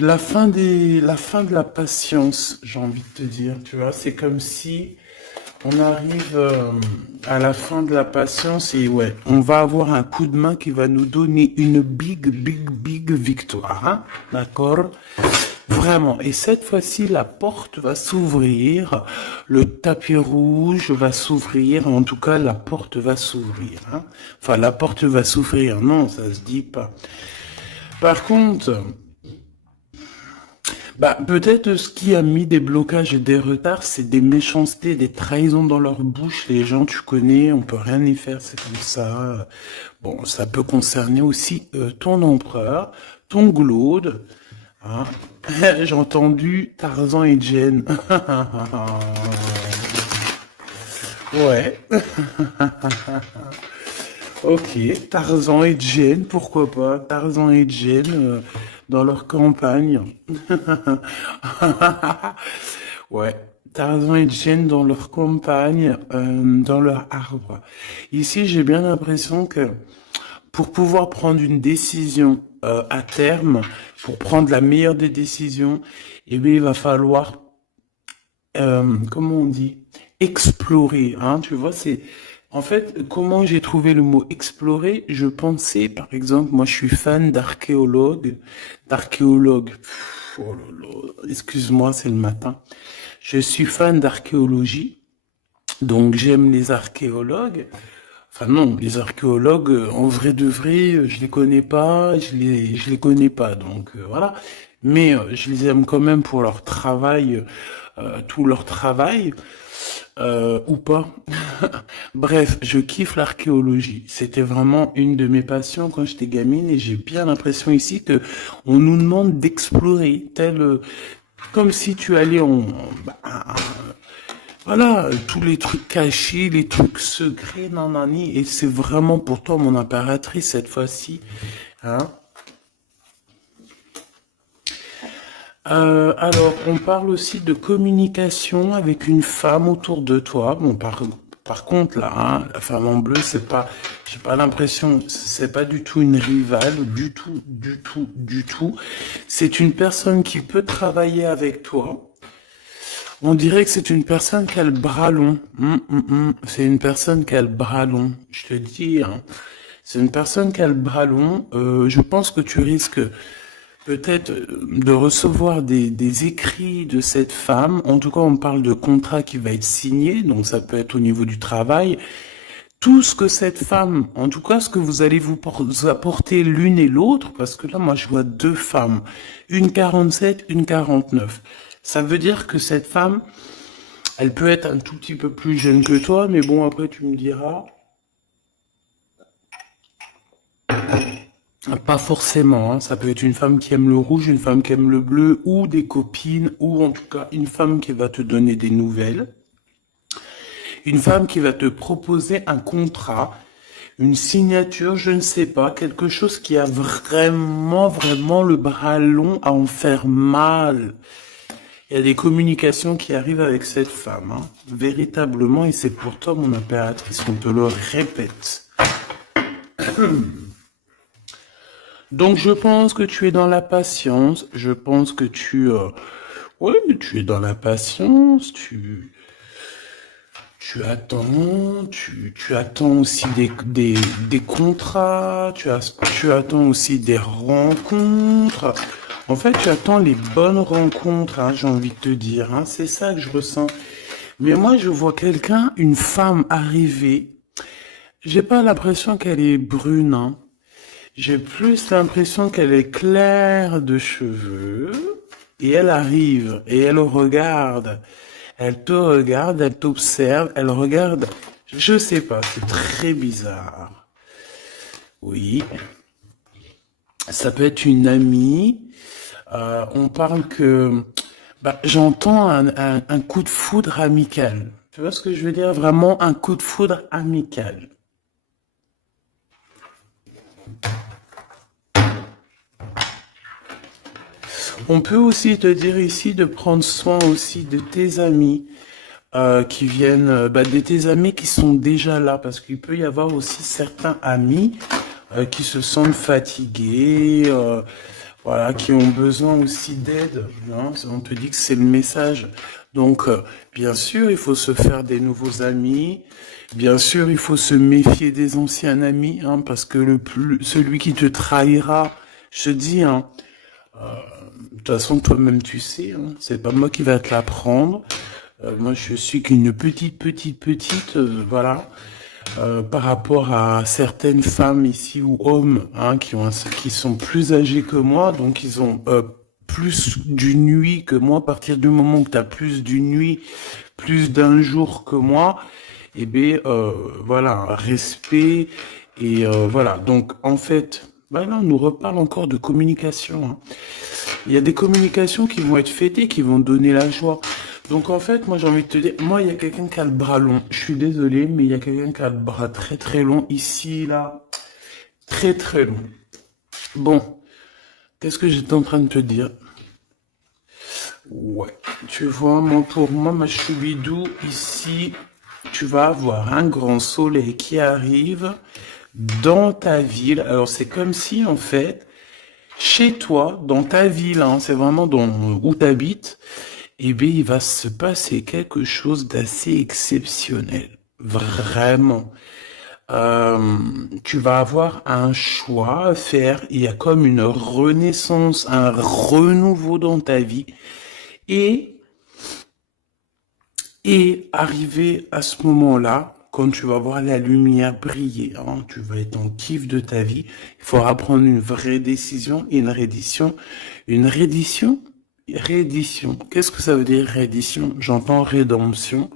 la fin de la patience, j'ai envie de te dire, tu vois, c'est comme si on arrive à la fin de la patience et ouais, on va avoir un coup de main qui va nous donner une big victoire, hein, d'accord? Vraiment. Et cette fois-ci, la porte va s'ouvrir, le tapis rouge va s'ouvrir, en tout cas, la porte va s'ouvrir, hein. Enfin, la porte va s'ouvrir, non, ça se dit pas. Par contre, bah, peut-être ce qui a mis des blocages et des retards, c'est des méchancetés, des trahisons dans leur bouche. Les gens, tu connais, on peut rien y faire, c'est comme ça. Bon, ça peut concerner aussi ton empereur, ton glaude. Hein. J'ai entendu Tarzan et Jen. Ouais, ok. Tarzan et Jen, pourquoi pas? Tarzan et Jen dans leur campagne. Ouais. Tarzan et Jen dans leur campagne, dans leur arbre. Ici, j'ai bien l'impression que pour pouvoir prendre une décision à terme, pour prendre la meilleure des décisions, eh bien, il va falloir, comment on dit, explorer. Hein, tu vois, c'est en fait comment j'ai trouvé le mot explorer. Je pensais, par exemple, moi, je suis fan d'archéologue. Oh là là, excuse-moi, c'est le matin. Je suis fan d'archéologie, donc j'aime les archéologues. Enfin non, les archéologues, en vrai de vrai, je les connais pas, je les connais pas, donc voilà. Mais je les aime quand même pour leur travail, tout leur travail, ou pas. Bref, je kiffe l'archéologie. C'était vraiment une de mes passions quand j'étais gamine et j'ai bien l'impression ici que on nous demande d'explorer, tel, comme si tu allais bah, voilà, tous les trucs cachés, les trucs secrets, nanani, et c'est vraiment pour toi mon impératrice cette fois-ci, hein. Alors, on parle aussi de communication avec une femme autour de toi. Bon, par contre, là, hein, la femme en bleu, c'est pas, j'ai pas l'impression, c'est pas du tout une rivale, du tout. C'est une personne qui peut travailler avec toi. On dirait que c'est une personne qui a le bras long. C'est une personne qui a le bras long. Je te dis, hein. C'est une personne qui a le bras long. Je pense que tu risques peut-être de recevoir des écrits de cette femme. En tout cas, on parle de contrat qui va être signé, donc ça peut être au niveau du travail. Tout ce que cette femme, en tout cas ce que vous allez vous apporter l'une et l'autre, parce que là, moi, je vois deux femmes, une 47, une 49. Ça veut dire que cette femme, elle peut être un tout petit peu plus jeune que toi, mais bon, après, tu me diras, pas forcément, hein. Ça peut être une femme qui aime le rouge, une femme qui aime le bleu, ou des copines, ou en tout cas une femme qui va te donner des nouvelles, une femme qui va te proposer un contrat, une signature, je ne sais pas, quelque chose qui a vraiment le bras long à en faire mal. Il y a des communications qui arrivent avec cette femme, hein, véritablement, et c'est pour toi, mon impératrice, on te le répète. Donc je pense que tu es dans la patience, je pense que ouais, tu es dans la patience, tu attends, tu attends aussi des contrats, tu attends aussi des rencontres. En fait, tu attends les bonnes rencontres, hein, j'ai envie de te dire, hein, c'est ça que je ressens. Mais moi, je vois quelqu'un, une femme arriver. J'ai pas l'impression qu'elle est brune, hein. J'ai plus l'impression qu'elle est claire de cheveux. Et elle arrive, et elle regarde. Elle te regarde, elle t'observe, elle regarde. Je sais pas, c'est très bizarre. Oui, ça peut être une amie. On parle que... Bah, j'entends un coup de foudre amical. Tu vois ce que je veux dire? Vraiment un coup de foudre amical. On peut aussi te dire ici de prendre soin aussi de tes amis qui viennent, bah, de tes amis qui sont déjà là, parce qu'il peut y avoir aussi certains amis qui se sentent fatigués. voilà, qui ont besoin aussi d'aide, hein. On te dit que c'est le message. Donc, bien sûr, il faut se faire des nouveaux amis. Bien sûr, il faut se méfier des anciens amis, hein, parce que celui qui te trahira, je te dis, hein, de toute façon, toi-même, tu sais, hein, c'est pas moi qui va te l'apprendre. Moi, je suis qu'une petite, voilà, par rapport à certaines femmes ici ou hommes, hein, qui sont plus âgés que moi, donc ils ont plus d'une nuit que moi. À partir du moment où tu as plus d'une nuit, plus d'un jour que moi, eh bien, voilà, respect et voilà. Donc, en fait, bah là, on nous reparle encore de communication, hein. Il y a des communications qui vont être fêtées, qui vont donner la joie. Donc en fait, moi j'ai envie de te dire, moi il y a quelqu'un qui a le bras long. Je suis désolé, mais il y a quelqu'un qui a le bras très très long ici, là, très très long. Bon, qu'est-ce que j'étais en train de te dire? Ouais, tu vois, moi pour moi, ma choubidou, ici, tu vas avoir un grand soleil qui arrive dans ta ville. Alors c'est comme si en fait, chez toi, dans ta ville, hein, c'est vraiment dans où tu habites, eh bien, il va se passer quelque chose d'assez exceptionnel. Vraiment. Tu vas avoir un choix à faire. Il y a comme une renaissance, un renouveau dans ta vie. Et, et arrivé à ce moment-là, quand tu vas voir la lumière briller, hein, tu vas être en kiff de ta vie, il faudra prendre une vraie décision et une reddition. Une reddition? Réédition. Qu'est-ce que ça veut dire réédition? J'entends rédemption,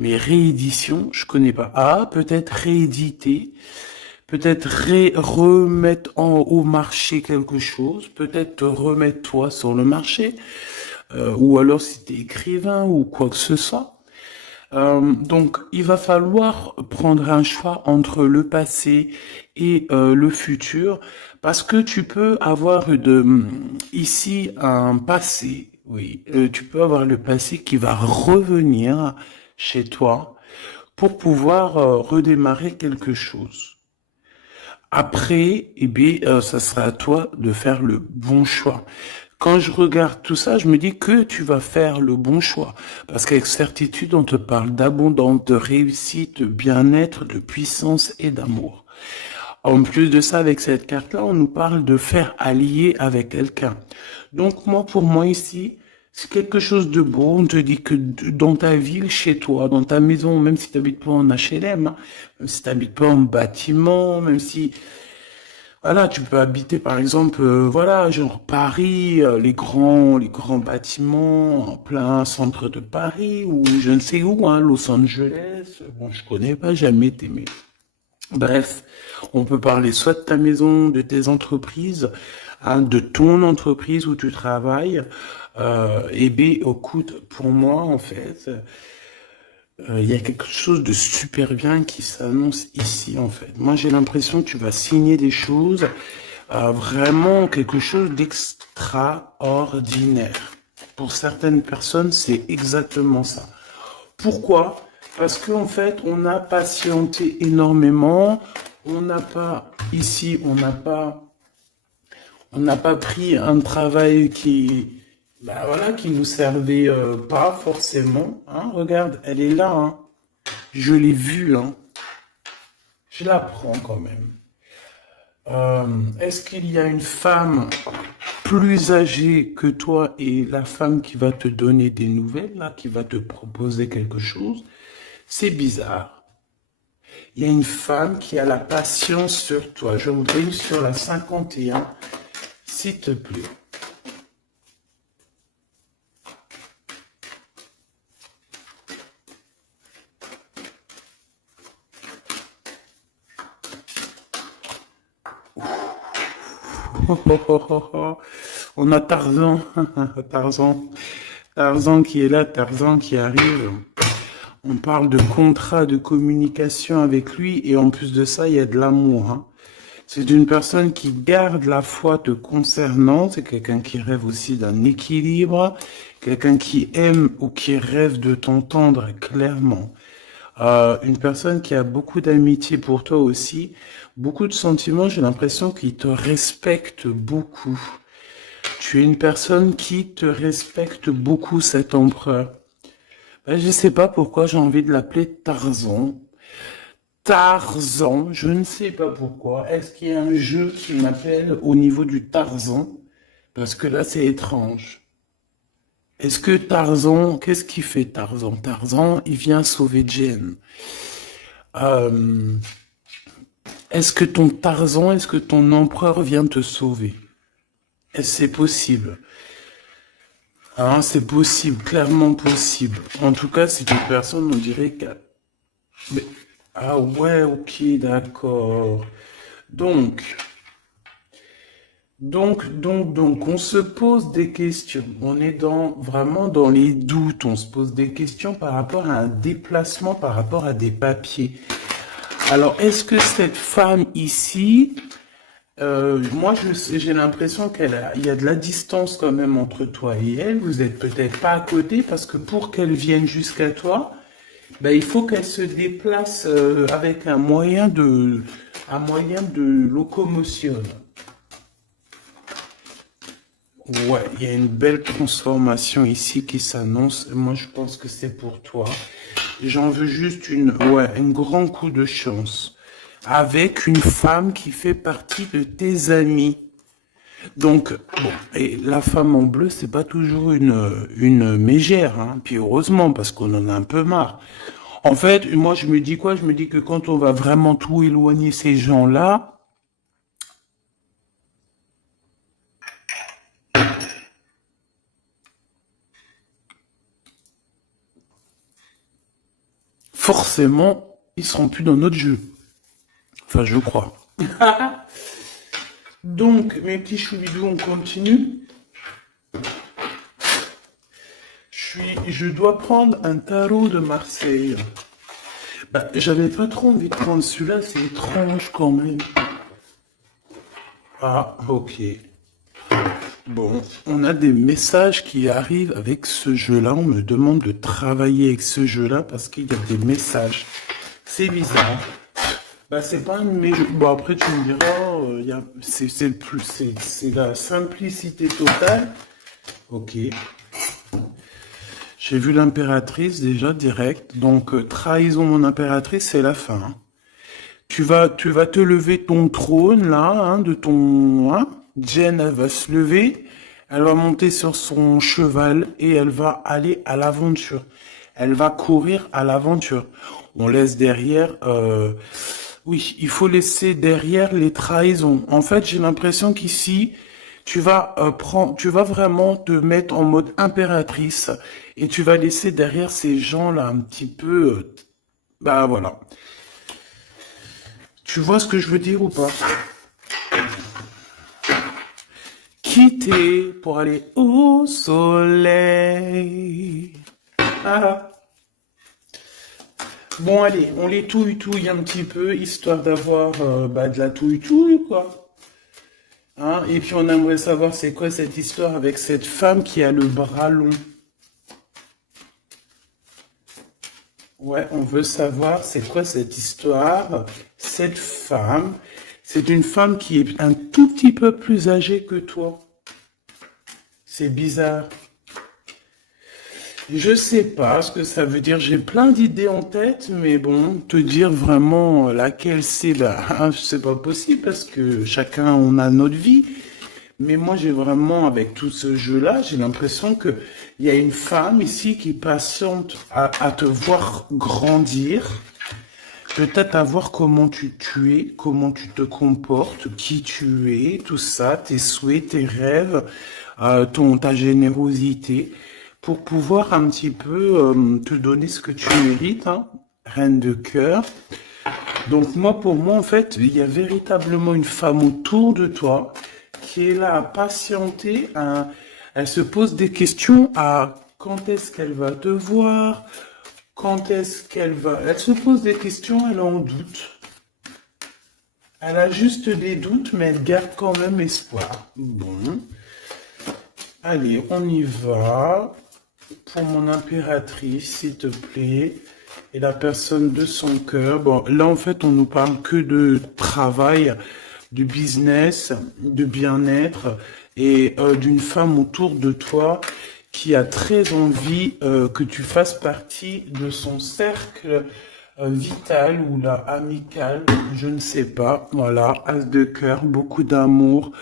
mais réédition, je connais pas. Ah, peut-être rééditer, peut-être remettre au marché quelque chose, peut-être te remettre toi sur le marché, ou alors si t'es écrivain ou quoi que ce soit. Donc, il va falloir prendre un choix entre le passé et le futur, parce que tu peux avoir ici un passé, oui, tu peux avoir le passé qui va revenir chez toi pour pouvoir redémarrer quelque chose. Après, eh bien, ça sera à toi de faire le bon choix. Quand je regarde tout ça, je me dis que tu vas faire le bon choix. Parce qu'avec certitude, on te parle d'abondance, de réussite, de bien-être, de puissance et d'amour. En plus de ça, avec cette carte-là, on nous parle de faire allier avec quelqu'un. Donc moi, pour moi ici, c'est quelque chose de beau. On te dit que dans ta ville, chez toi, dans ta maison, même si tu n'habites pas en HLM, hein, même si tu n'habites pas en bâtiment, même si voilà, tu peux habiter par exemple, voilà, genre Paris, les grands bâtiments en plein centre de Paris ou je ne sais où, hein, Los Angeles. Bon, je connais pas, jamais été, mais bref, on peut parler soit de ta maison, de tes entreprises, hein, de ton entreprise où tu travailles. Et bien, écoute, pour moi, en fait, il y a quelque chose de super bien qui s'annonce ici, en fait. Moi, j'ai l'impression que tu vas signer des choses, vraiment quelque chose d'extraordinaire. Pour certaines personnes, c'est exactement ça. Pourquoi? Parce qu'en fait, on a patienté énormément. On n'a pas, ici, on n'a pas pris un travail qui, bah voilà, qui nous servait pas forcément. Hein. Regarde, elle est là. Hein. Je l'ai vue. Hein. Je la prends quand même. Est-ce qu'il y a une femme plus âgée que toi et la femme qui va te donner des nouvelles, là, qui va te proposer quelque chose? C'est bizarre. Il y a une femme qui a la patience sur toi. Je voudrais une sur la 51, s'il te plaît. On a Tarzan, Tarzan, Tarzan qui est là, Tarzan qui arrive. On parle de contrat de communication avec lui et en plus de ça, il y a de l'amour. Hein. C'est une personne qui garde la foi te concernant. C'est quelqu'un qui rêve aussi d'un équilibre, quelqu'un qui aime ou qui rêve de t'entendre clairement. Une personne qui a beaucoup d'amitié pour toi aussi, beaucoup de sentiments. J'ai l'impression qu'il te respecte beaucoup. Tu es une personne qui te respecte beaucoup, cet empereur. Ben, je sais pas pourquoi j'ai envie de l'appeler Tarzan. Tarzan, je ne sais pas pourquoi. Est-ce qu'il y a un jeu qui m'appelle au niveau du Tarzan? Parce que là, c'est étrange. Est-ce que Tarzan, qu'est-ce qu'il fait Tarzan? Tarzan, il vient sauver Jen. Euh, est-ce que ton Tarzan, est-ce que ton empereur vient te sauver? Est-ce que c'est possible? Hein, c'est possible, clairement possible. En tout cas, c'est une personne, on dirait qu'elle... Mais... Ah ouais, ok, d'accord. Donc, donc, on se pose des questions. On est vraiment dans les doutes. On se pose des questions par rapport à un déplacement, par rapport à des papiers. Alors, est-ce que cette femme ici, moi, j'ai l'impression il y a de la distance quand même entre toi et elle. Vous êtes peut-être pas à côté parce que pour qu'elle vienne jusqu'à toi, ben, il faut qu'elle se déplace avec un moyen de locomotion. Ouais, il y a une belle transformation ici qui s'annonce. Moi, je pense que c'est pour toi. J'en veux juste un grand coup de chance. Avec une femme qui fait partie de tes amis. Donc, bon, et la femme en bleu, c'est pas toujours une mégère, hein. Puis heureusement, parce qu'on en a un peu marre. En fait, moi, je me dis quoi? Je me dis que quand on va vraiment tout éloigner ces gens-là, forcément, ils seront plus dans notre jeu. Enfin, je crois. Donc, mes petits choubidous, on continue. Je dois prendre un tarot de Marseille. Bah, j'avais pas trop envie de prendre celui-là, c'est étrange quand même. Ah, ok. Bon, on a des messages qui arrivent avec ce jeu-là. On me demande de travailler avec ce jeu-là parce qu'il y a des messages. C'est bizarre. Bah, c'est pas un de mes jeux. Bon, après, tu me diras, c'est la simplicité totale. Ok. J'ai vu l'impératrice déjà direct. Donc, trahison mon impératrice, c'est la fin. Hein. Tu vas te lever ton trône là, hein, de ton, hein. Jen, elle va se lever, elle va monter sur son cheval et elle va aller à l'aventure. Elle va courir à l'aventure. On laisse derrière, oui, il faut laisser derrière les trahisons. En fait, j'ai l'impression qu'ici, tu vas vraiment te mettre en mode impératrice et tu vas laisser derrière ces gens-là un petit peu, bah voilà. Tu vois ce que je veux dire ou pas? Quitter pour aller au soleil. Ah. Bon, allez, on les touille un petit peu, histoire d'avoir de la touille, quoi. Hein? Et puis on aimerait savoir c'est quoi cette histoire avec cette femme qui a le bras long. Ouais, on veut savoir c'est quoi cette histoire. Cette femme, c'est une femme qui est un tout petit peu plus âgée que toi. C'est bizarre. Je sais pas ce que ça veut dire. J'ai plein d'idées en tête, mais bon, te dire vraiment laquelle c'est là, hein, c'est pas possible parce que chacun on a notre vie. Mais moi, j'ai vraiment, avec tout ce jeu-là, j'ai l'impression que il y a une femme ici qui patiente à te voir grandir, peut-être à voir comment tu es, comment tu te comportes, qui tu es, tout ça, tes souhaits, tes rêves, ta générosité, pour pouvoir un petit peu te donner ce que tu mérites, hein, reine de cœur. Donc moi, pour moi, en fait, il y a véritablement une femme autour de toi qui est là à patienter, elle se pose des questions à quand est-ce qu'elle va te voir, quand est-ce qu'elle va... Elle se pose des questions, elle en doute. Elle a juste des doutes, mais elle garde quand même espoir. Bon. Allez, on y va. Pour mon impératrice, s'il te plaît. Et la personne de son cœur. Bon, là, en fait, on nous parle que de travail. de business, de bien-être et d'une femme autour de toi qui a très envie que tu fasses partie de son cercle vital ou là amical, je ne sais pas. Voilà, as de cœur, beaucoup d'amour,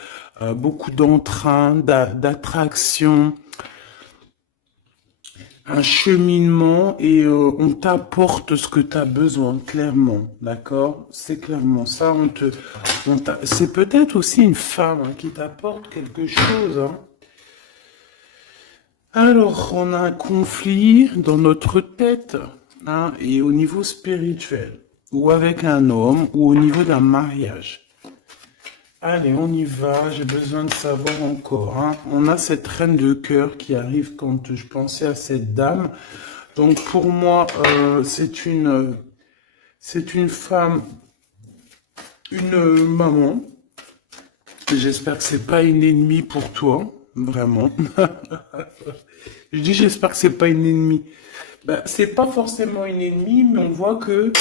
beaucoup d'entrain, d'attraction, un cheminement et on t'apporte ce que tu as besoin, clairement, d'accord? C'est clairement ça. C'est peut-être aussi une femme hein, qui t'apporte quelque chose. Hein. Alors, on a un conflit dans notre tête hein, et au niveau spirituel, ou avec un homme, ou au niveau d'un mariage. Allez, on y va, j'ai besoin de savoir encore. Hein. On a cette reine de cœur qui arrive quand je pensais à cette dame. Donc pour moi, c'est une femme, une maman. J'espère que c'est pas une ennemie pour toi, vraiment. Je dis j'espère que c'est pas une ennemie. Ben, c'est pas forcément une ennemie, mais on voit que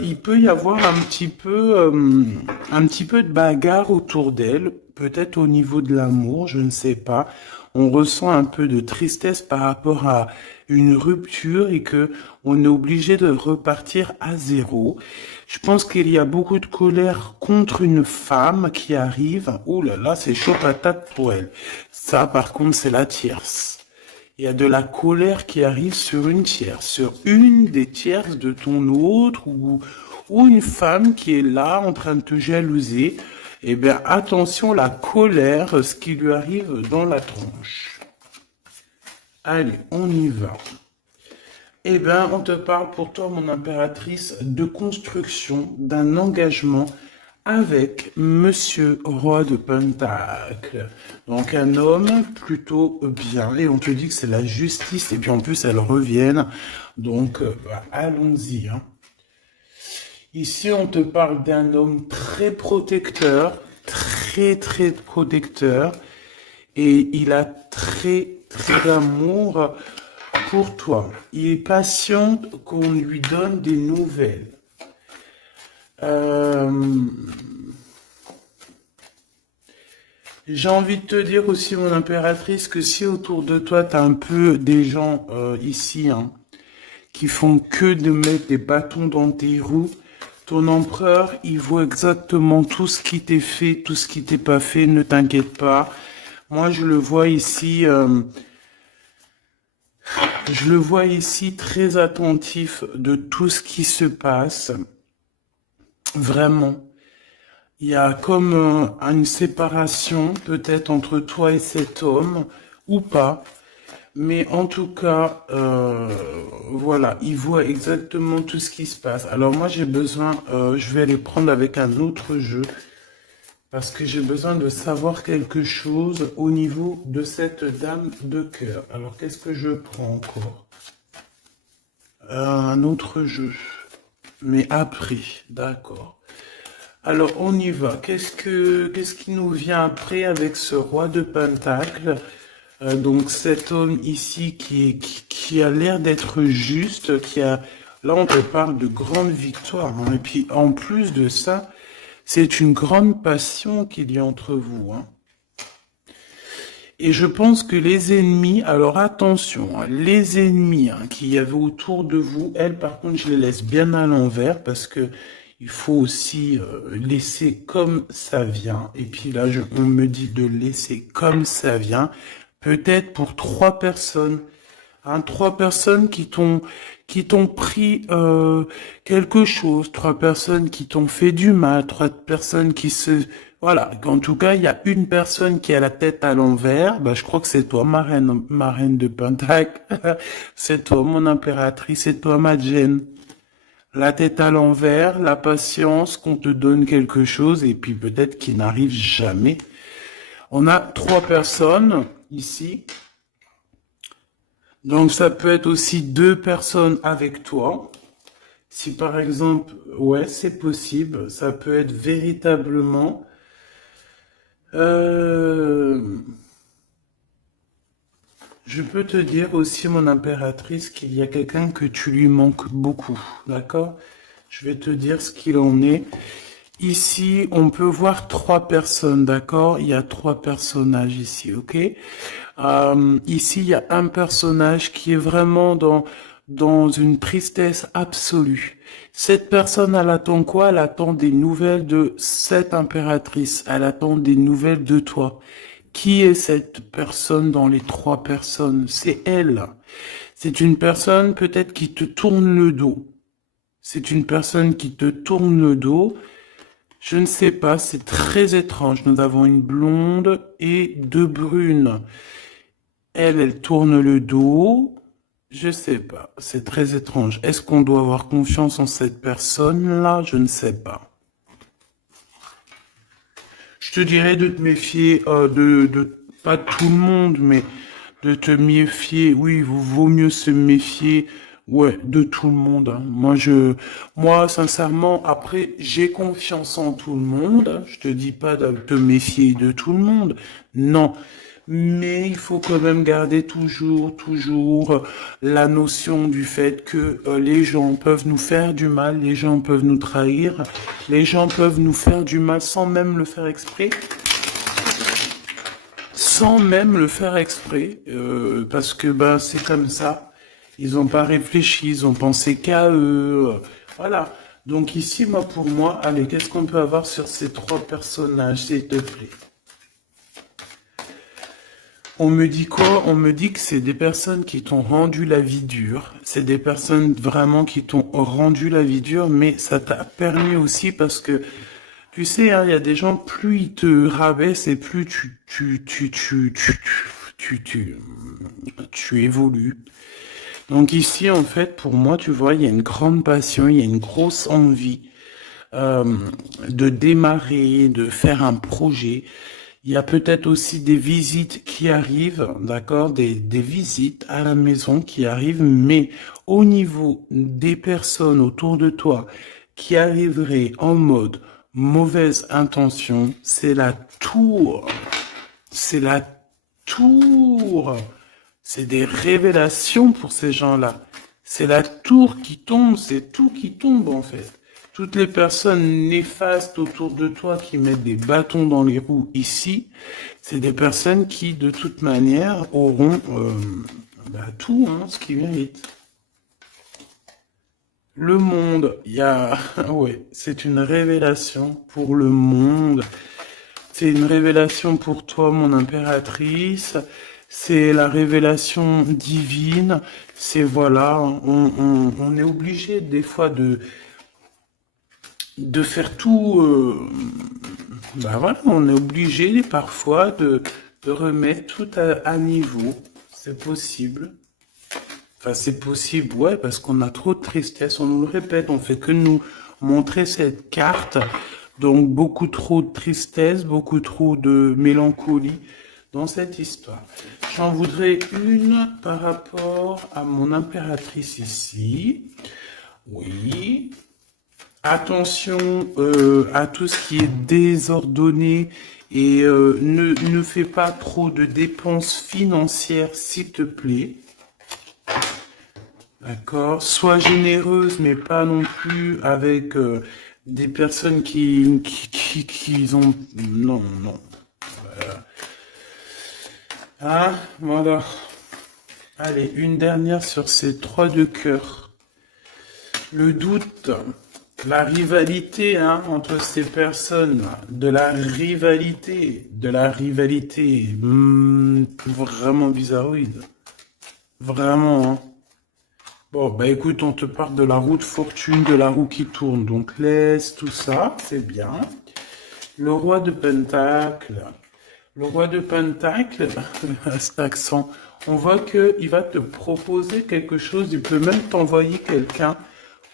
il peut y avoir un petit peu de bagarre autour d'elle, peut-être au niveau de l'amour, je ne sais pas. On ressent un peu de tristesse par rapport à une rupture et que on est obligé de repartir à zéro. Je pense qu'il y a beaucoup de colère contre une femme qui arrive. Oh là là, c'est chaud patate pour elle. Ça, par contre, c'est la tierce. Il y a de la colère qui arrive sur une tierce, sur une des tierces de ton autre ou une femme qui est là en train de te jalouser. Eh bien, attention, la colère, ce qui lui arrive dans la tronche. Allez, on y va. Eh bien, on te parle pour toi, mon impératrice, de construction, d'un engagement avec Monsieur Roi de Pentacle. Donc un homme plutôt bien. Et on te dit que c'est la justice. Et puis en plus, elles reviennent. Donc allons-y. Hein. Ici, on te parle d'un homme très protecteur. Très, très protecteur. Et il a très, très d'amour pour toi. Il est patient qu'on lui donne des nouvelles. J'ai envie de te dire aussi, mon impératrice, que si autour de toi, tu as un peu des gens ici hein, qui font que de mettre des bâtons dans tes roues, ton empereur, il voit exactement tout ce qui t'est fait, tout ce qui t'est pas fait, ne t'inquiète pas. Moi, je le vois ici très attentif de tout ce qui se passe. Vraiment. Il y a comme une séparation peut-être entre toi et cet homme, ou pas. Mais en tout cas, voilà, il voit exactement tout ce qui se passe. Alors moi j'ai besoin, je vais aller prendre avec un autre jeu, parce que j'ai besoin de savoir quelque chose au niveau de cette dame de cœur. Alors qu'est-ce que je prends encore? Un autre jeu. Mais après, d'accord. Alors, on y va. Qu'est-ce qui nous vient après avec ce roi de Pentacle? Donc, cet homme ici qui a l'air d'être juste, là, on te parle de grande victoire. Hein. Et puis, en plus de ça, c'est une grande passion qu'il y a entre vous. Hein. Et je pense que les ennemis, alors attention, hein, les ennemis hein, qu'il y avait autour de vous, elles par contre je les laisse bien à l'envers parce que il faut aussi laisser comme ça vient. Et puis là, on me dit de laisser comme ça vient, peut-être pour 3 personnes. Hein, 3 personnes qui t'ont pris quelque chose, 3 personnes qui t'ont fait du mal, 3 personnes qui se... Voilà, en tout cas, il y a une personne qui a la tête à l'envers, bah, je crois que c'est toi, ma reine de Pentacle, c'est toi, mon impératrice, c'est toi, ma Jane. La tête à l'envers, la patience, qu'on te donne quelque chose, et puis peut-être qu'il n'arrive jamais. On a 3 personnes ici. Donc ça peut être aussi 2 personnes avec toi. Si par exemple, ouais, c'est possible, ça peut être véritablement... je peux te dire aussi, mon impératrice, qu'il y a quelqu'un que tu lui manques beaucoup, d'accord? Je vais te dire ce qu'il en est. Ici, on peut voir 3 personnes, d'accord? Il y a 3 personnages ici, ok? Ici, il y a un personnage qui est vraiment dans une tristesse absolue. Cette personne, elle attend quoi? Elle attend des nouvelles de cette impératrice. Elle attend des nouvelles de toi. Qui est cette personne dans les 3 personnes? C'est elle. C'est une personne peut-être qui te tourne le dos. C'est une personne qui te tourne le dos. Je ne sais pas, c'est très étrange. Nous avons une blonde et 2 brunes. Elle tourne le dos. Je sais pas, c'est très étrange. Est-ce qu'on doit avoir confiance en cette personne-là? Je ne sais pas. Je te dirais de te méfier pas tout le monde, mais de te méfier. Oui, vaut mieux se méfier, ouais, de tout le monde, hein. Moi, sincèrement, après, j'ai confiance en tout le monde, hein. Je te dis pas de te méfier de tout le monde, non. Mais il faut quand même garder toujours la notion du fait que les gens peuvent nous faire du mal, les gens peuvent nous trahir, les gens peuvent nous faire du mal sans même le faire exprès, parce que ben c'est comme ça. Ils n'ont pas réfléchi, ils ont pensé qu'à eux, voilà. Donc ici, pour moi, allez, qu'est-ce qu'on peut avoir sur ces 3 personnages, s'il te plaît? On me dit quoi? On me dit que c'est des personnes qui t'ont rendu la vie dure. C'est des personnes vraiment qui t'ont rendu la vie dure, mais ça t'a permis aussi parce que, tu sais, hein, il y a des gens, plus ils te rabaissent et plus tu évolues. Donc ici, en fait, pour moi, tu vois, il y a une grande passion, il y a une grosse envie euh, de démarrer, de faire un projet. Il y a peut-être aussi des visites qui arrivent, d'accord, des visites à la maison qui arrivent, mais au niveau des personnes autour de toi qui arriveraient en mode mauvaise intention, c'est la tour. C'est la tour. C'est des révélations pour ces gens-là. C'est la tour qui tombe, c'est tout qui tombe en fait. Toutes les personnes néfastes autour de toi qui mettent des bâtons dans les roues ici, c'est des personnes qui de toute manière auront tout, hein, ce qu'ils méritent. Le monde, il y a... ouais, c'est une révélation pour le monde. C'est une révélation pour toi, mon impératrice. C'est la révélation divine. C'est voilà, on est obligé des fois de faire tout. Voilà, on est obligé parfois de remettre tout à niveau. C'est possible. Enfin, c'est possible, ouais, parce qu'on a trop de tristesse. On nous le répète, on fait que nous montrer cette carte. Donc, beaucoup trop de tristesse, beaucoup trop de mélancolie dans cette histoire. J'en voudrais une par rapport à mon impératrice ici. Oui. Attention à tout ce qui est désordonné et ne fais pas trop de dépenses financières, s'il te plaît. D'accord. Sois généreuse, mais pas non plus avec des personnes qui ont... Non, non. Voilà. Ah, voilà. Allez, une dernière sur ces 3 de cœur. Le doute, la rivalité entre ces personnes, de la rivalité, vraiment bizarroïde. Vraiment, hein. Bon, bah écoute, on te parle de la roue de fortune, de la roue qui tourne, donc laisse tout ça, c'est bien. Le roi de Pentacle. Le roi de Pentacle, à cet accent, on voit qu'il va te proposer quelque chose, il peut même t'envoyer quelqu'un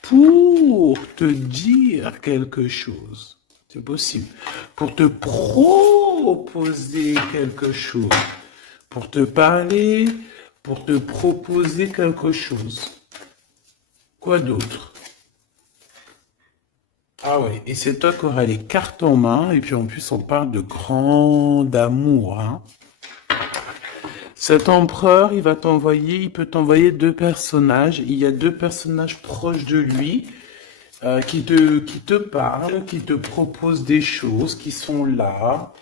pour te dire quelque chose. C'est possible. Pour te proposer quelque chose. Pour te parler, pour te proposer quelque chose. Quoi d'autre? Ah ouais, et c'est toi qui auras les cartes en main, et puis en plus on parle de grand amour, hein. Cet empereur, il peut t'envoyer 2 personnages. Il y a 2 personnages proches de lui. qui te parlent, qui te proposent des choses, qui sont là.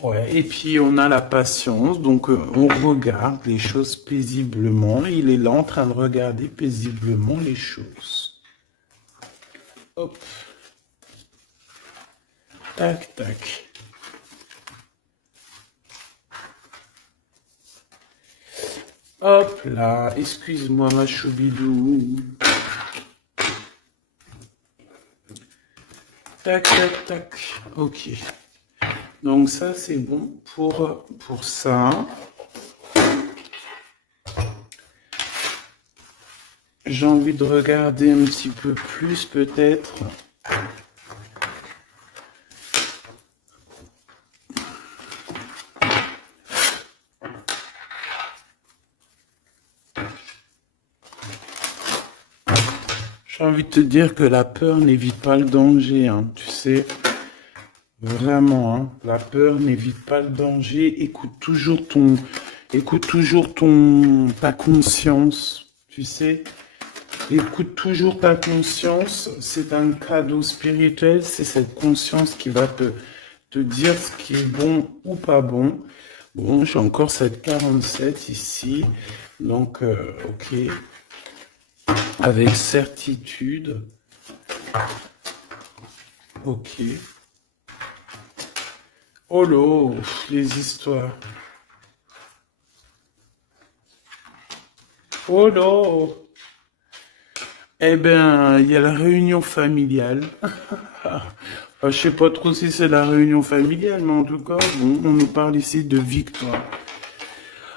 Ouais, et puis on a la patience, donc on regarde les choses paisiblement. Il est là en train de regarder paisiblement les choses. Hop, tac, tac. Hop là, excuse-moi ma choubidou. Tac, tac, tac. Ok. Donc ça, c'est bon pour ça. J'ai envie de regarder un petit peu plus, peut-être. J'ai envie de te dire que la peur n'évite pas le danger, hein, tu sais. Vraiment, hein, la peur n'évite pas le danger. Écoute toujours ta conscience, tu sais. Écoute toujours ta conscience. C'est un cadeau spirituel. C'est cette conscience qui va te dire ce qui est bon ou pas bon. Bon, j'ai encore cette 47 ici. Donc, ok. Avec certitude. Ok. Oh là, les histoires. Oh là. Eh ben, il y a la réunion familiale. Je sais pas trop si c'est la réunion familiale, mais en tout cas, bon, on nous parle ici de victoire.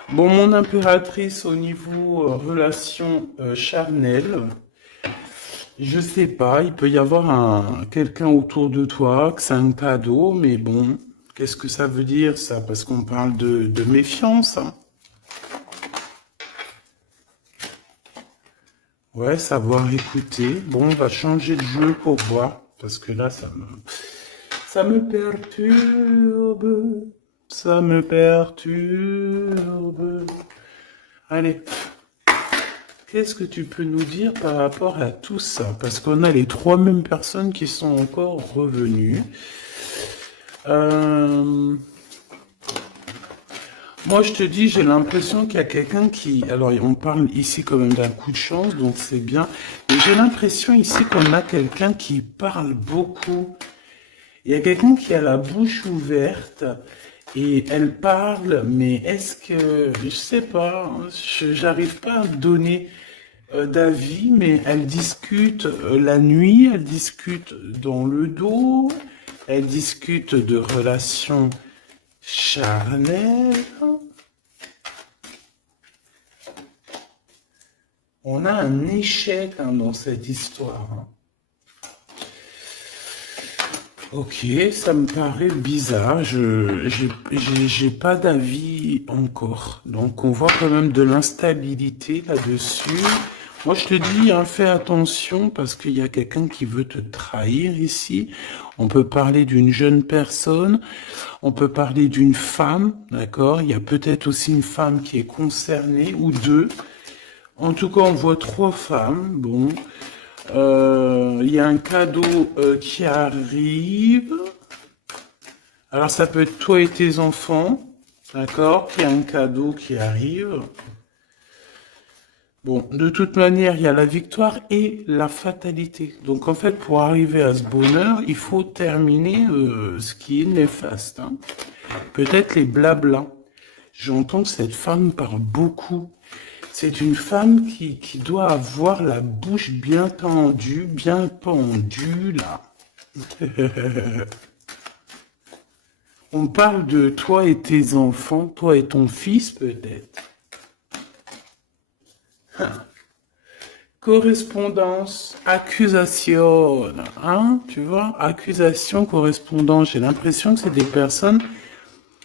Bon, mon impératrice au niveau relation charnelle, je sais pas, il peut y avoir quelqu'un autour de toi, que c'est un cadeau, mais bon, qu'est-ce que ça veut dire ça? Parce qu'on parle de méfiance, hein. Ouais, savoir écouter. Bon, on va changer de jeu pour voir, parce que là, ça me perturbe. Ça me perturbe. Allez, qu'est-ce que tu peux nous dire par rapport à tout ça? Parce qu'on a les trois mêmes personnes qui sont encore revenues. Moi, je te dis, j'ai l'impression qu'il y a quelqu'un qui... Alors, on parle ici quand même d'un coup de chance, donc c'est bien. Mais j'ai l'impression ici qu'on a quelqu'un qui parle beaucoup. Il y a quelqu'un qui a la bouche ouverte et elle parle, mais est-ce que... Je sais pas, j'arrive pas à donner d'avis, mais elle discute la nuit, elle discute dans le dos, elle discute de relations charnel. On a un échec hein, dans cette histoire. Hein. Ok, ça me paraît bizarre. J'ai pas d'avis encore. Donc on voit quand même de l'instabilité là-dessus. Moi je te dis, hein, fais attention parce qu'il y a quelqu'un qui veut te trahir ici. On peut parler d'une jeune personne, on peut parler d'une femme, d'accord? Il y a peut-être aussi une femme qui est concernée, ou deux. En tout cas, on voit trois femmes, bon. Il y a un cadeau qui arrive. Alors ça peut être toi et tes enfants, d'accord? Il y a un cadeau qui arrive. Bon, de toute manière, il y a la victoire et la fatalité. Donc en fait, pour arriver à ce bonheur, il faut terminer ce qui est néfaste. Hein. Peut-être les blablas. J'entends que cette femme parle beaucoup. C'est une femme qui doit avoir la bouche bien tendue, bien pendue, là. On parle de toi et tes enfants, toi et ton fils, peut-être. Correspondance, accusation, hein, tu vois, accusation, correspondance. J'ai l'impression que c'est des personnes,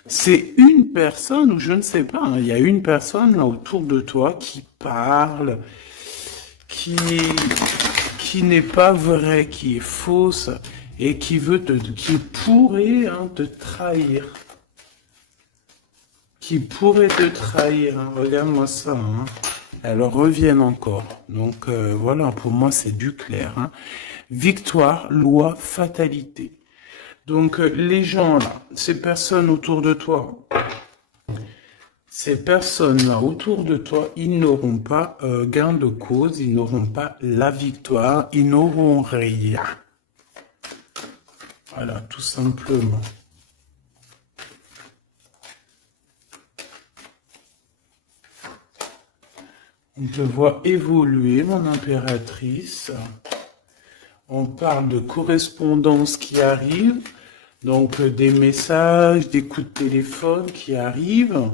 c'est une personne, ou je ne sais pas, hein, il y a une personne là autour de toi qui parle, qui n'est pas vraie, qui est fausse, et qui pourrait hein, te trahir. Qui pourrait te trahir, hein. Regarde-moi ça, hein. elles reviennent encore. Donc voilà, pour moi c'est du clair. Hein. Victoire, loi, fatalité. Donc les gens là, ces personnes autour de toi, ils n'auront pas gain de cause, ils n'auront pas la victoire, ils n'auront rien. Voilà, tout simplement. On te voit évoluer, mon impératrice. On parle de correspondance qui arrive, donc des messages, des coups de téléphone qui arrivent.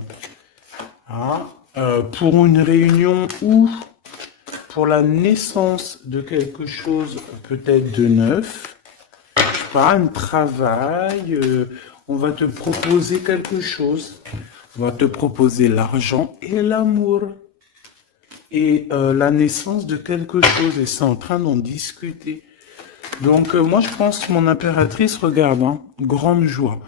Hein, pour une réunion ou pour la naissance de quelque chose peut-être de neuf. Pas un travail, on va te proposer quelque chose. On va te proposer l'argent et l'amour. Et la naissance de quelque chose. Et c'est en train d'en discuter. Donc moi je pense que mon impératrice, regarde, hein, grande joie.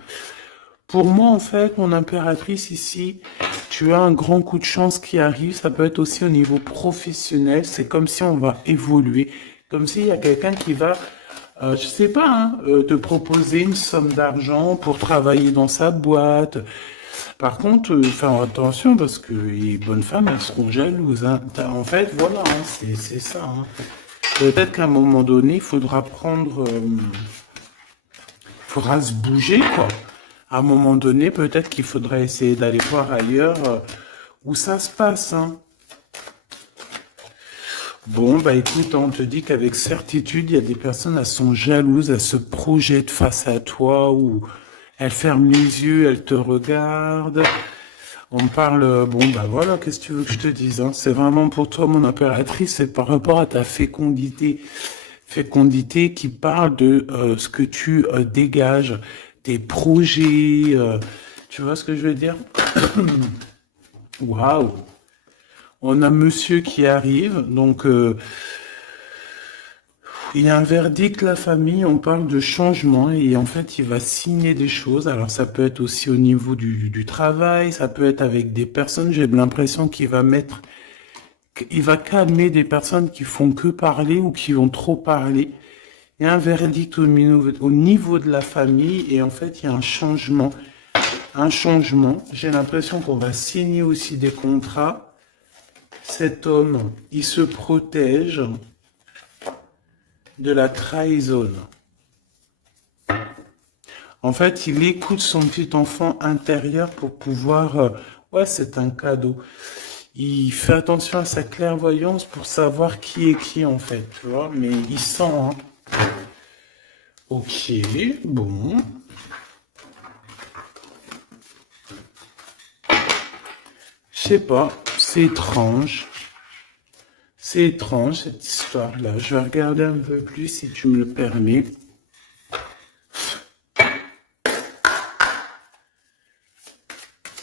Pour moi en fait, mon impératrice ici, tu as un grand coup de chance qui arrive. Ça peut être aussi au niveau professionnel. C'est comme si on va évoluer. Comme s'il y a quelqu'un qui va... je sais pas, hein, te proposer une somme d'argent pour travailler dans sa boîte. Par contre, faire attention parce que les bonnes femmes, elles seront jalouses. Hein. En fait, voilà, hein, c'est ça. Hein. Peut-être qu'à un moment donné, il faudra prendre... faudra se bouger, quoi. À un moment donné, peut-être qu'il faudra essayer d'aller voir ailleurs où ça se passe. Hein. Bon, bah écoute, on te dit qu'avec certitude, il y a des personnes, elles sont jalouses, elles se projettent face à toi, ou elles ferment les yeux, elles te regardent. On parle, bon, bah voilà, qu'est-ce que tu veux que je te dise, hein? C'est vraiment pour toi, mon impératrice, c'est par rapport à ta fécondité. Fécondité qui parle de ce que tu dégages, tes projets, tu vois ce que je veux dire? Waouh! On a monsieur qui arrive, donc il y a un verdict, la famille, on parle de changement et en fait il va signer des choses. Alors ça peut être aussi au niveau du travail, ça peut être avec des personnes, j'ai l'impression qu'il va calmer des personnes qui font que parler ou qui vont trop parler. Il y a un verdict au niveau de la famille et en fait il y a un changement. J'ai l'impression qu'on va signer aussi des contrats. Cet homme, il se protège de la trahison. En fait, il écoute son petit enfant intérieur pour pouvoir... ouais, c'est un cadeau. Il fait attention à sa clairvoyance pour savoir qui est qui, en fait. Tu vois, mais il sent... Hein. Ok, bon. Je sais pas, c'est étrange. C'est étrange cette histoire-là. Je vais regarder un peu plus si tu me le permets.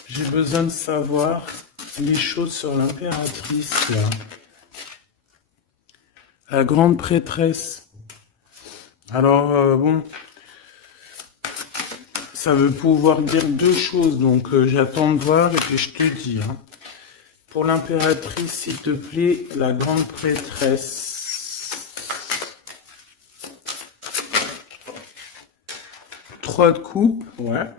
J'ai besoin de savoir les choses sur l'impératrice, là. La grande prêtresse. Alors, bon, ça veut pouvoir dire deux choses, donc j'attends de voir et puis je te dis. Hein. Pour l'impératrice, s'il te plaît, la grande prêtresse. 3 de coupe, ouais.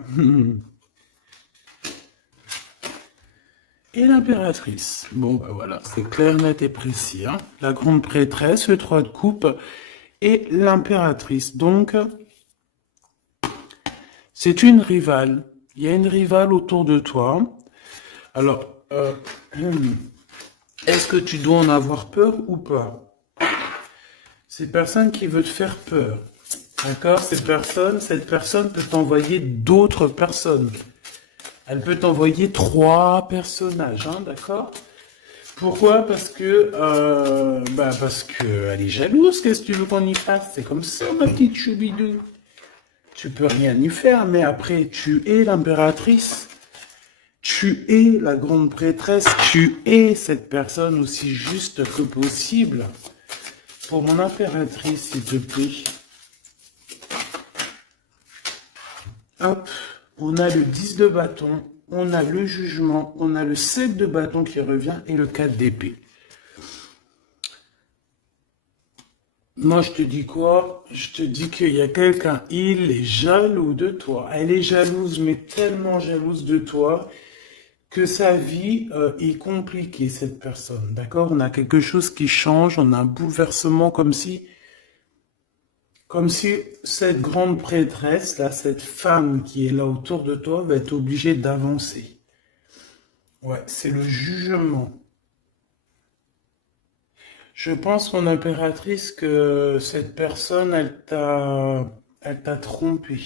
Et l'impératrice. Bon, bah voilà, c'est clair, net et précis. Hein. La grande prêtresse, le 3 de coupe et l'impératrice. Donc, c'est une rivale. Il y a une rivale autour de toi. Alors, est-ce que tu dois en avoir peur ou pas? Cette personne qui veut te faire peur. D'accord? Cette personne peut t'envoyer d'autres personnes. Elle peut t'envoyer 3 personnages, hein, d'accord? Pourquoi? Parce que elle est jalouse. Qu'est-ce que tu veux qu'on y fasse? C'est comme ça, ma petite choubidou. Tu peux rien y faire, mais après, tu es l'impératrice. Tu es la grande prêtresse. Tu es cette personne aussi juste que possible. Pour mon impératrice, s'il te plaît. Hop. On a le 10 de bâton, on a le jugement, on a le 7 de bâton qui revient et le 4 d'épée. Moi, je te dis quoi? Je te dis qu'il y a quelqu'un, il est jaloux de toi. Elle est jalouse, mais tellement jalouse de toi que sa vie est compliquée, cette personne. D'accord? On a quelque chose qui change, on a un bouleversement comme si cette grande prêtresse, là, cette femme qui est là autour de toi, va être obligée d'avancer. Ouais, c'est le jugement. Je pense, mon impératrice, que cette personne, elle t'a trompé.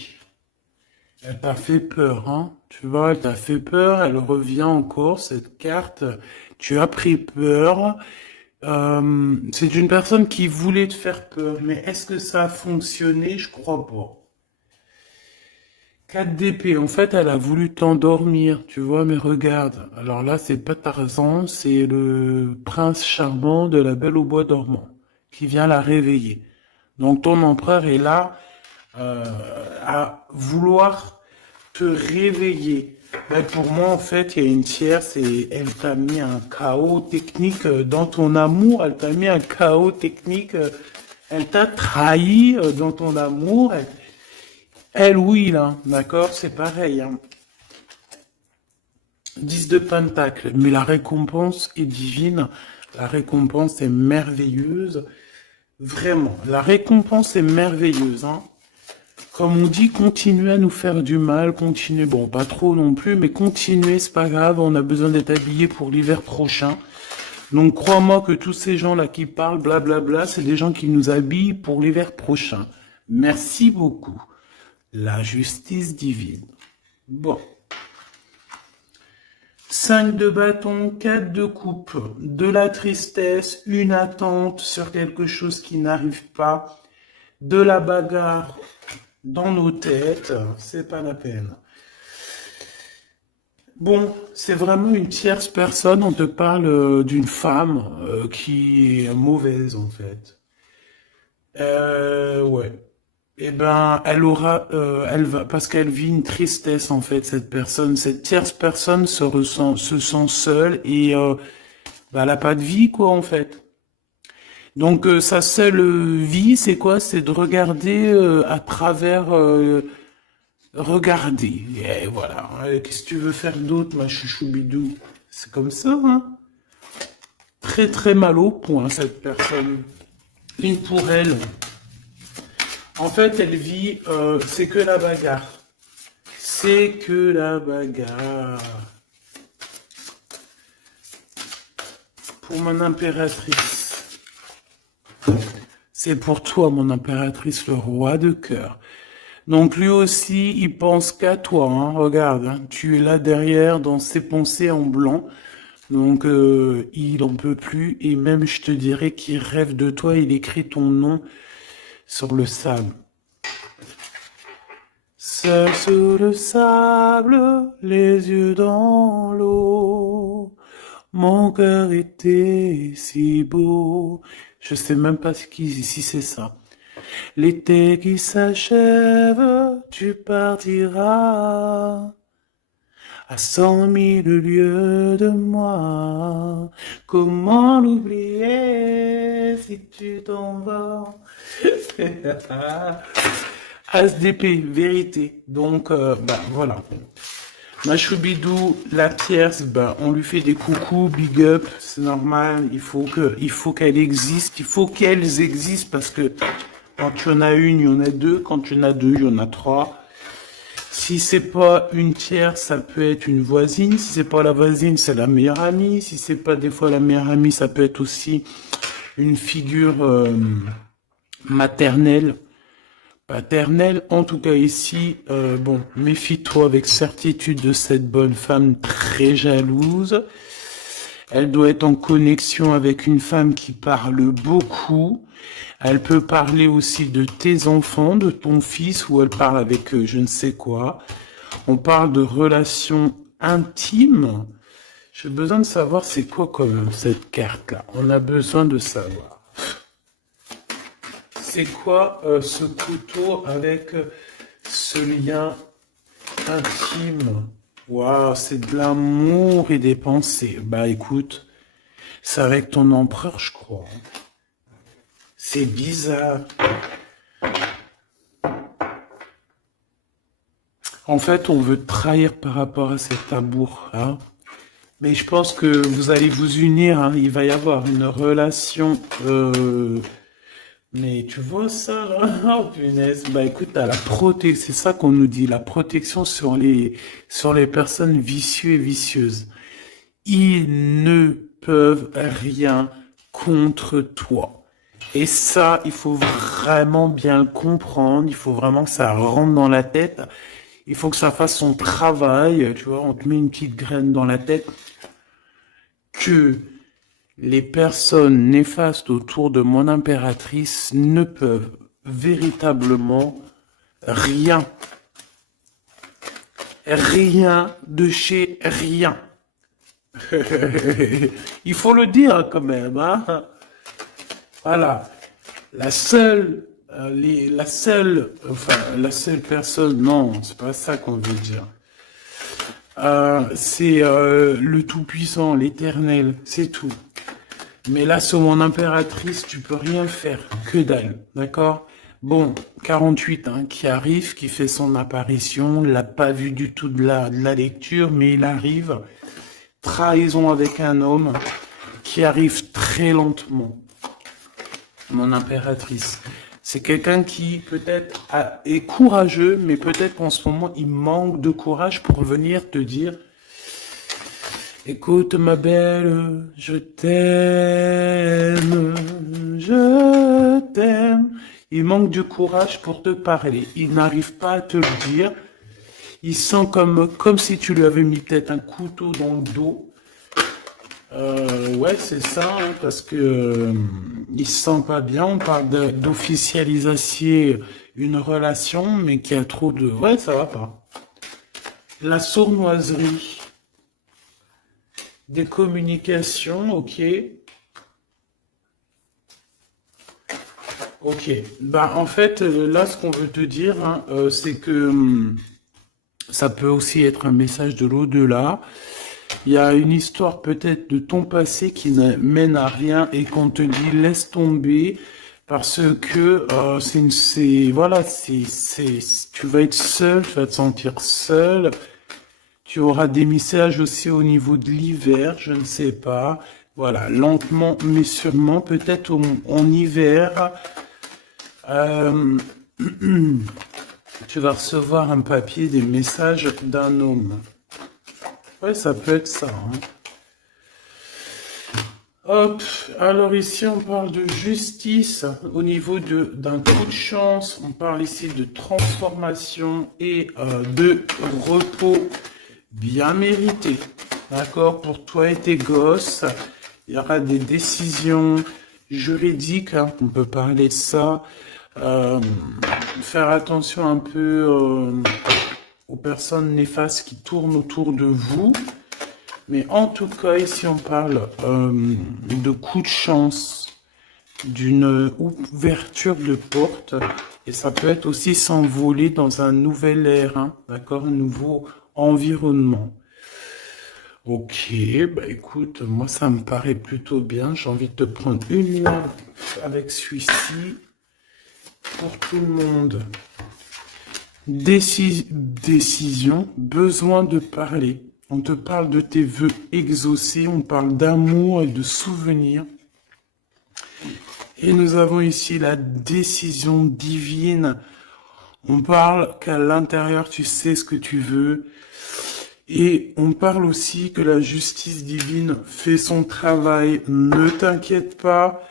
Elle t'a fait peur, hein. Tu vois, elle t'a fait peur, elle revient encore, cette carte. Tu as pris peur. C'est une personne qui voulait te faire peur, mais est-ce que ça a fonctionné? Je crois pas. 4 d'épée, en fait, elle a voulu t'endormir, tu vois, mais regarde. Alors là, c'est pas Tarzan, c'est le prince charmant de la Belle au bois dormant, qui vient la réveiller. Donc ton empereur est là euh, à vouloir te réveiller. Ben, pour moi, en fait, il y a une tierce et elle t'a mis un chaos technique dans ton amour. Elle t'a mis un chaos technique. Elle t'a trahi dans ton amour. Elle, oui, là, d'accord, c'est pareil. Hein. 10 de Pentacle, mais la récompense est divine. La récompense est merveilleuse. Vraiment, la récompense est merveilleuse. Hein. Comme on dit, continuez à nous faire du mal, continuez, bon, pas trop non plus, mais continuez, c'est pas grave, on a besoin d'être habillés pour l'hiver prochain. Donc crois-moi que tous ces gens-là qui parlent, blablabla, c'est des gens qui nous habillent pour l'hiver prochain. Merci beaucoup. La justice divine. Bon. 5 de bâton, 4 de coupe, de la tristesse, une attente sur quelque chose qui n'arrive pas, de la bagarre dans nos têtes, c'est pas la peine. Bon, c'est vraiment une tierce personne, on te parle d'une femme qui est mauvaise en fait. Ouais. Eh ben, elle va, parce qu'elle vit une tristesse en fait, cette personne, cette tierce personne se sent seule et bah, elle a pas de vie quoi en fait. Donc sa seule vie, c'est quoi? C'est de regarder à travers, regarder. Et voilà. Qu'est-ce que tu veux faire d'autre, ma chouchou bidou? C'est comme ça, hein? Très très mal au point cette personne. Une pour elle. En fait, elle vit, c'est que la bagarre. C'est que la bagarre. Pour mon impératrice. C'est pour toi, mon impératrice, le roi de cœur. Donc lui aussi, il pense qu'à toi. Hein. Regarde, hein, tu es là derrière dans ses pensées en blanc. Donc il en peut plus. Et même, je te dirais qu'il rêve de toi. Il écrit ton nom sur le sable. Seul sous le sable, les yeux dans l'eau. Mon cœur était si beau. Je sais même pas si c'est ça. L'été qui s'achève, tu partiras à 100 000 lieues de moi. Comment l'oublier si tu t'en vas? As d'épée, vérité. Donc, bah voilà. Ma choubidou, la tierce, ben, on lui fait des coucous, big up, c'est normal, il faut qu'elle existe, il faut qu'elles existent parce que quand tu en as une, il y en a deux, quand tu en as deux, il y en a trois. Si c'est pas une tierce, ça peut être une voisine, si c'est pas la voisine, c'est la meilleure amie, si c'est pas des fois la meilleure amie, ça peut être aussi une figure maternelle. Paternelle, en tout cas ici, bon, méfie-toi avec certitude de cette bonne femme très jalouse. Elle doit être en connexion avec une femme qui parle beaucoup. Elle peut parler aussi de tes enfants, de ton fils, ou elle parle avec je ne sais quoi. On parle de relations intimes. J'ai besoin de savoir c'est quoi quand même cette carte-là. On a besoin de savoir. C'est quoi ce couteau avec ce lien intime? Waouh, c'est de l'amour et des pensées. Bah écoute, c'est avec ton empereur, je crois. C'est bizarre. En fait, on veut te trahir par rapport à cet amour, hein. Mais je pense que vous allez vous unir, hein. Il va y avoir une relation. Mais tu vois ça là? Oh punaise. Bah écoute, t'as la protection. C'est ça qu'on nous dit, la protection sur les personnes vicieuses et vicieuses. Ils ne peuvent rien contre toi. Et ça, il faut vraiment bien le comprendre. Il faut vraiment que ça rentre dans la tête. Il faut que ça fasse son travail. Tu vois, on te met une petite graine dans la tête que les personnes néfastes autour de mon impératrice ne peuvent véritablement rien. Rien de chez rien. Il faut le dire quand même, hein. Voilà. La seule personne, non, c'est pas ça qu'on veut dire. C'est le Tout-Puissant, l'Éternel, c'est tout. Mais là, sur mon impératrice, tu peux rien faire, que dalle, d'accord? Bon, 48, hein, qui arrive, qui fait son apparition, l'a pas vu du tout de la lecture, mais il arrive. Trahison avec un homme qui arrive très lentement. Mon impératrice. C'est quelqu'un qui peut-être est courageux, mais peut-être qu'en ce moment, il manque de courage pour venir te dire écoute ma belle, je t'aime, je t'aime. Il manque de courage pour te parler. Il n'arrive pas à te le dire. Il sent comme si tu lui avais mis peut-être un couteau dans le dos. Ouais, c'est ça, hein, parce que il se sent pas bien. On parle d'officialiser une relation, mais qui a trop de... Ouais, ça va pas. La sournoiserie. Des communications, ok. Ok. Bah, en fait, là, ce qu'on veut te dire, hein, c'est que ça peut aussi être un message de l'au-delà. Il y a une histoire peut-être de ton passé qui ne mène à rien et qu'on te dit laisse tomber parce que tu vas être seul, tu vas te sentir seul. Tu auras des messages aussi au niveau de l'hiver, je ne sais pas. Voilà, lentement mais sûrement, peut-être en hiver, euh, tu vas recevoir un papier, des messages d'un homme. Ouais, ça peut être ça, hein. Hop, alors ici on parle de justice au niveau d'un coup de chance, on parle ici de transformation et de repos bien mérité, d'accord, pour toi et tes gosses. Il y aura des décisions juridiques, hein, on peut parler de ça. Faire attention un peu aux personnes néfastes qui tournent autour de vous. Mais en tout cas, ici, on parle de coup de chance, d'une ouverture de porte. Et ça peut être aussi s'envoler dans un nouvel air, hein, d'accord, un nouveau environnement. Ok, bah écoute, moi ça me paraît plutôt bien. J'ai envie de te prendre une lampe avec celui-ci pour tout le monde. Décision, besoin de parler. On te parle de tes vœux exaucés, on parle d'amour et de souvenirs. Et nous avons ici la décision divine. On parle qu'à l'intérieur, tu sais ce que tu veux. Et on parle aussi que la justice divine fait son travail. Ne t'inquiète pas.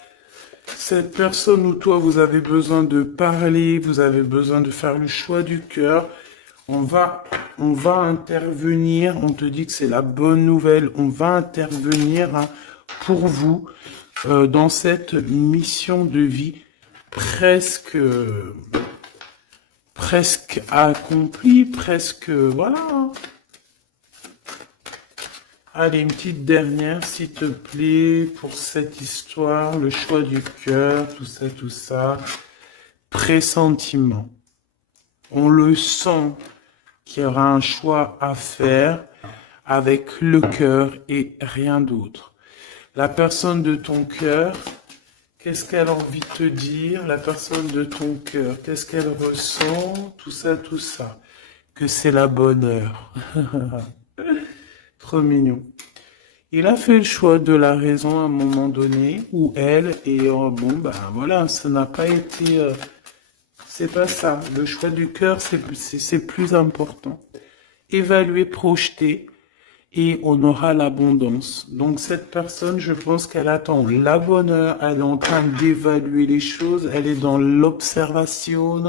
Cette personne ou toi, vous avez besoin de parler, vous avez besoin de faire le choix du cœur. On va intervenir, on te dit que c'est la bonne nouvelle, on va intervenir, hein, pour vous dans cette mission de vie presque accomplie, presque, voilà, hein. Allez, une petite dernière, s'il te plaît, pour cette histoire, le choix du cœur, tout ça. Pressentiment. On le sent qu'il y aura un choix à faire avec le cœur et rien d'autre. La personne de ton cœur, Qu'est-ce qu'elle a envie de te dire, la personne de ton cœur? Qu'est-ce qu'elle ressent? Tout ça, tout ça. Que c'est la bonne heure. Trop mignon. Il a fait le choix de la raison à un moment donné, ou elle, et bon, ben voilà, ça n'a pas été... c'est pas ça. Le choix du cœur, c'est plus important. Évaluer, projeter, et on aura l'abondance. Donc cette personne, je pense qu'elle attend la bonne heure, elle est en train d'évaluer les choses, elle est dans l'observation,